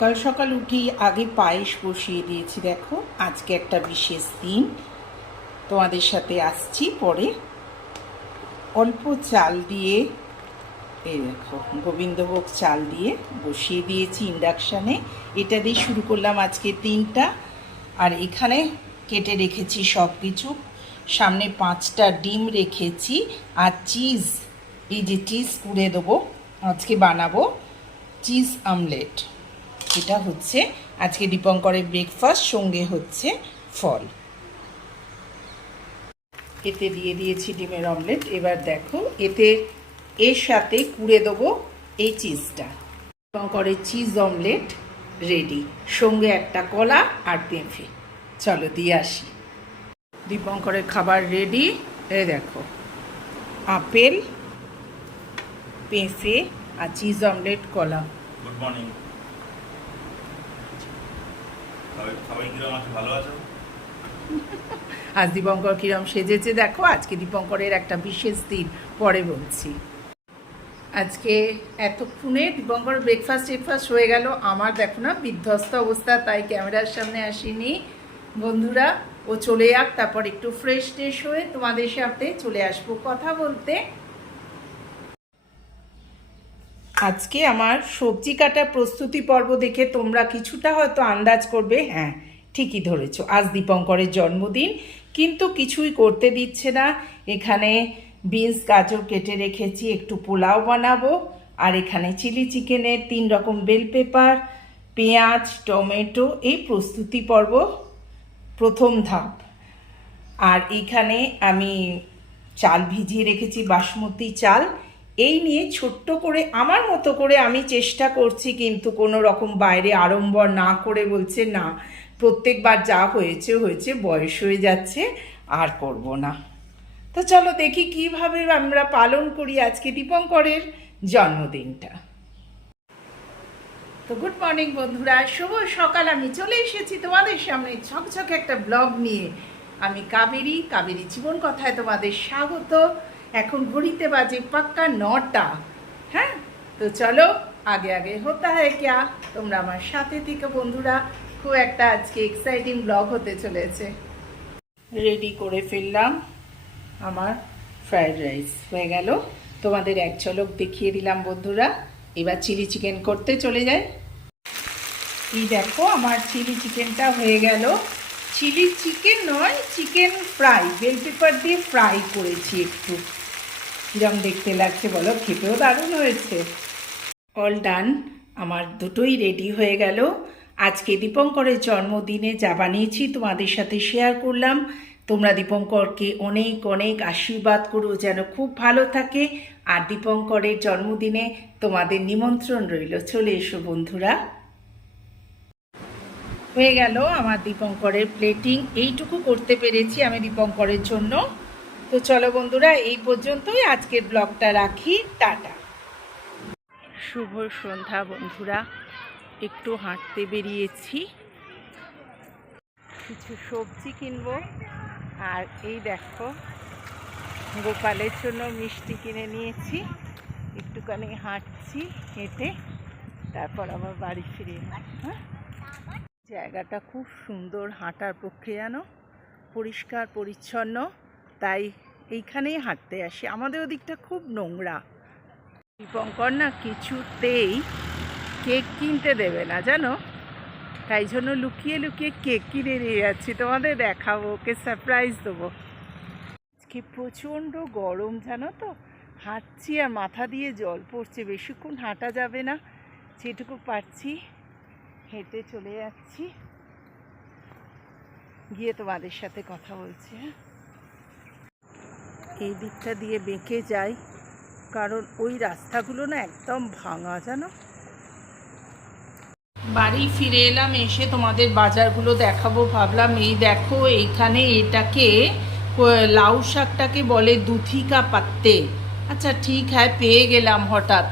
সকাল সকাল উঠি আগে পায়েস বসিয়ে দিয়েছি, দেখো। আজকে একটা বিশেষ দিন। তোমাদের সাথে আসছি পরে। অল্প চাল দিয়ে, এই দেখো, গোবিন্দভোগ চাল দিয়ে বসিয়ে দিয়েছি ইন্ডাকশানে। এটা দিয়ে শুরু করলাম আজকে তিনটা আর এখানে কেটে রেখেছি সব কিছু সামনে পাঁচটা ডিম রেখেছি আর চিজ, এই যে চিজ কুড়ে দেবো। আজকে বানাবো চিজ আমলেট। এটা হচ্ছে আজকে দীপঙ্করের ব্রেকফাস্ট সঙ্গে হচ্ছে ফল। এতে দিয়ে দিয়েছি ডিমের অমলেট এবার দেখো, এতে এর সাথে কুড়ে দেবো এই চিজটা দীপঙ্করের চিজ অমলেট রেডি সঙ্গে একটা কলা আর পেঁপে। চলো দিয়ে আসি। দীপঙ্করের খাবার রেডি এই দেখো, আপেল, পেঁপে আর চিজ অমলেট কলা। গুড মর্নিং সবাই সবাই কীরকম আছে ভালো আছো আজ দীপঙ্কর কিরম সেজেছে দেখো, আজকে দীপঙ্করের একটা বিশেষ দিন, পরে বলছি। আজকে এতক্ষণে দীপঙ্কর ব্রেকফাস্ট টেকফাস্ট হয়ে গেল। আমার দেখো না, বিধ্বস্ত অবস্থা, তাই ক্যামেরার সামনে আসিনি। বন্ধুরা, ও চলে যাক, তারপর একটু ফ্রেশ ট্রেশ হয়ে তোমাদের সাথে চলে আসব কথা বলতে। আজকে আমার সবজি কাটার প্রস্তুতি পর্ব দেখে তোমরা কিছুটা হয়তো আন্দাজ করবে হ্যাঁ ঠিকই ধরেছো। আজ দীপঙ্করের জন্মদিন, কিন্তু কিছুই করতে দিচ্ছে না। এখানে বিনস গাজর কেটে রেখেছি, একটু পোলাও বানাবো, আর এখানে চিলি চিকেনের তিন রকম বেল পেপার, পেঁয়াজ, টমেটো, এই প্রস্তুতি পর্ব প্রথম ধাপ। আর এখানে আমি চাল ভিজিয়ে রেখেছি, বাসমতি চাল। এই নিয়ে ছোট্ট করে আমার মতো করে আমি চেষ্টা করছি কিন্তু কোনো রকম বাইরে আড়ম্বর না করে বলছে, না, প্রত্যেকবার যা হয়েছে হয়েছে, বয়স হয়ে যাচ্ছে, আর করব না। তো চলো দেখি কীভাবে আমরা পালন করি আজকে দীপঙ্করের জন্মদিনটা। তো গুড মর্নিং বন্ধুরা, শুভ সকাল। আমি চলে এসেছি তোমাদের সামনে ঝকঝক একটা ব্লগ নিয়ে। আমি কাবেরী কাবেরী জীবন কথায় তোমাদের স্বাগত। এখন ঘড়িতে বাজে পাক্কা নটা। হ্যাঁ? তো চলো, আগে আগে হতা হয় ক্যা? তোমরা আমার সাথে থেকে বন্ধুরা। খুব একটা আজকে এক্সাইটিং ব্লগ হতে চলেছে। রেডি করে ফেললাম আমার ফ্রায়েড রাইস হয়ে গেল। তোমাদের এক ঝলক দেখিয়ে দিলাম বন্ধুরা। এবার চিলি চিকেন করতে চলে যাই। এই দেখো, আমার চিলি চিকেনটা হয়ে গেল। চিলি চিকেন নয় চিকেন ফ্রাই বেল পেপার দিয়ে ফ্রাই করেছি একটু। কিরম দেখতে লাগছে বলো? খেতেও দারুণ হয়েছে। অল ডান আমার দুটোই রেডি হয়ে গেল। আজকে দীপঙ্করের জন্মদিনে যা বানিয়েছি তোমাদের সাথে শেয়ার করলাম। তোমরা দীপঙ্করকে অনেক অনেক আশীর্বাদ করো, যেন খুব ভালো থাকে। আর দীপঙ্করের জন্মদিনে তোমাদের নিমন্ত্রণ রইল। চলে এসো বন্ধুরা। হয়ে গেল আমার দীপঙ্করের প্লেটিং এইটুকু করতে পেরেছি আমি দীপঙ্করের জন্য। তো চলো বন্ধুরা, এই পর্যন্তই আজকের ব্লগটা রাখি, টাটা। শুভ সন্ধ্যা বন্ধুরা, একটু হাঁটতে বেরিয়েছি। কিছু সবজি কিনবো, আর এই দেখো, গোপালের জন্য মিষ্টি কিনে নিয়েছি। একটুখানি হাঁটছি হেঁটে, তারপর আবার বাড়ি ফিরে হ্যাঁ? জায়গাটা খুব সুন্দর হাঁটার পক্ষে যেন পরিষ্কার, পরিচ্ছন্ন। তাই এইখানেই হাঁটতে আসি। আমাদের ওদিকটা খুব নোংরা। দীপঙ্কর না কিছুতেই কেক কিনতে দেবে না, জানো? তাই জন্য লুকিয়ে লুকিয়ে কেক কিনে নিয়ে যাচ্ছি। তোমাদের দেখাবো, ওকে সারপ্রাইজ দেবো। আজকে প্রচণ্ড গরম, জানো তো? হাঁটছি আর মাথা দিয়ে জল পড়ছে। বেশিক্ষণ হাঁটা যাবে না। যেটুকু পারছি হেঁটে চলে যাচ্ছি। গিয়ে তোমাদের সাথে কথা বলছি হ্যাঁ? এই দিকটা দিয়ে বেঁকে যাই। কারণ ওই রাস্তাগুলো না একদম ভাঙা, জানো? বাড়ি ফিরে এলাম, এসে তোমাদের বাজারগুলো দেখাবো ভাবলাম, এই দেখো এইখানে এটাকে লাউ শাকটাকে বলে দুথিকা পাত্তে। আচ্ছা ঠিক হ্যাঁ পেয়ে গেলাম হঠাৎ।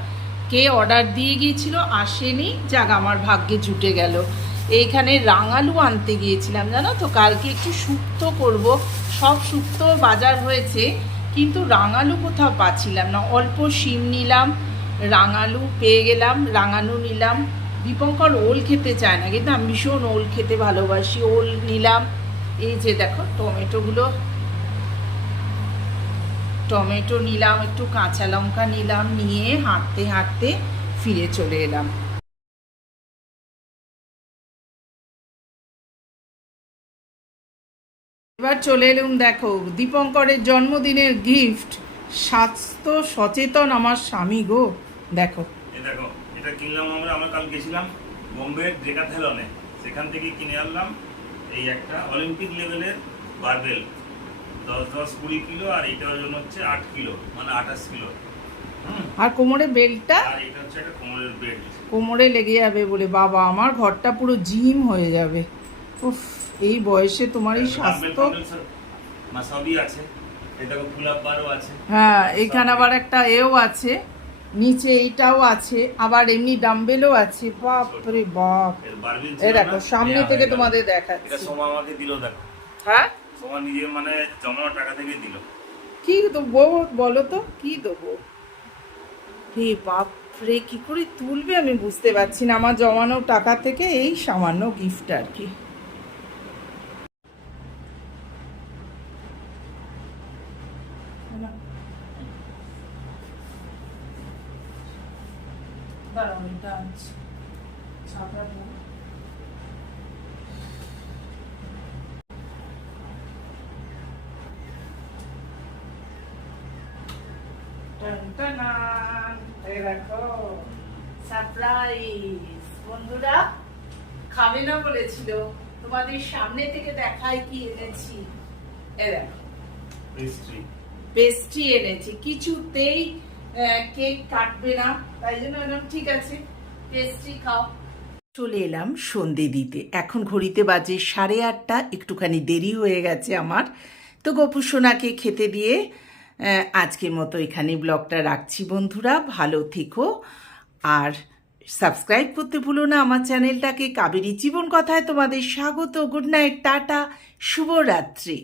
কে অর্ডার দিয়ে গিয়েছিল, আসেনি, যাক, আমার ভাগ্যে জুটে গেল। এইখানে রাঙালু আনতে গিয়েছিলাম, জানো তো? কালকে একটু শুক্তো করব। সব শুক্তো বাজার হয়েছে। কিন্তু রাঙালু কোথাও পাচ্ছিলাম না। অল্প শিম নিলাম, রাঙালু পেয়ে গেলাম রাঙালু নিলাম। দীপঙ্কর ওল খেতে চায় না, কিন্তু আমি ভীষণ ওল খেতে ভালোবাসি, ওল নিলাম। এই যে দেখো, টমেটোগুলো। টমেটো নিলাম, একটু কাঁচা লঙ্কা নিলাম, নিয়ে হাঁটতে হাঁটতে ফিরে চলে এলাম। এবার চলে এলুম দেখো দীপঙ্করের জন্মদিনের গিফট স্বাস্থ্য সচেতন আমার স্বামী গো দেখো। এই দেখো এটা কিনলাম আমরা আমরা কাল গেছিলাম বোম্বে ডেকাথেলনে। সেখান থেকে কিনে আনলাম এই একটা অলিম্পিক লেভেলের বারবেল। দশ দশ কুড়ি কিলো আর এটার জন্য হচ্ছে আট কিলো মানে আঠাশ কিলো। হুম? আর কোমরে বেল্টটা? আর এটা হচ্ছে একটা কোমরের বেল্ট। কোমরে লেগে যাবে বলে বাবা আমার ঘরটা পুরো জিম হয়ে যাবে। উফ। এই বয়সে তোমার এই স্বাস্থ্য সবই আছে। দেখো হ্যাঁ এখানে আবার একটা এও আছে নিচে এইটাও আছে আবার এমনি ডাম্বেলও আছে। বাপ। রে বাপ এই দেখো সামনে থেকে তোমাদের দেখাচ্ছি। এটা সোমা আমাকে দিল দেখো। হ্যাঁ? সোমা নিজে মানে জমানো টাকা থেকে দিল। কি দেবো বলো তো? কি দেবো? হে বাপ রে কি করে তুলবে আমি বুঝতে পারছি না। আমার জমানো টাকা থেকে এই সামান্য গিফট আর কি। এই দেখো সারপ্রাইজ বন্ধুরা খাবে না বলেছিল তোমাদের সামনে থেকে দেখাই কি এনেছি? এ দেখো। পেস্ট্রি পেস্ট্রি এনেছি। কিছুতেই কেক কাটবে না, তাই জন্য ঠিক আছে পেস্ট্রি খাও। চলে এলাম সন্ধে দিতে। এখন ঘড়িতে বাজে সাড়ে আটটা, একটুখানি দেরি হয়ে গেছে আমার। তো গপু সোনাকে খেতে দিয়ে আজকের মতো এখানে ব্লগটা রাখছি বন্ধুরা, ভালো থেকো। আর সাবস্ক্রাইব করতে ভুলো না আমার চ্যানেলটাকে। কাবেরী জীবন কথায় তোমাদের স্বাগত, গুড নাইট, টাটা, শুভরাত্রি।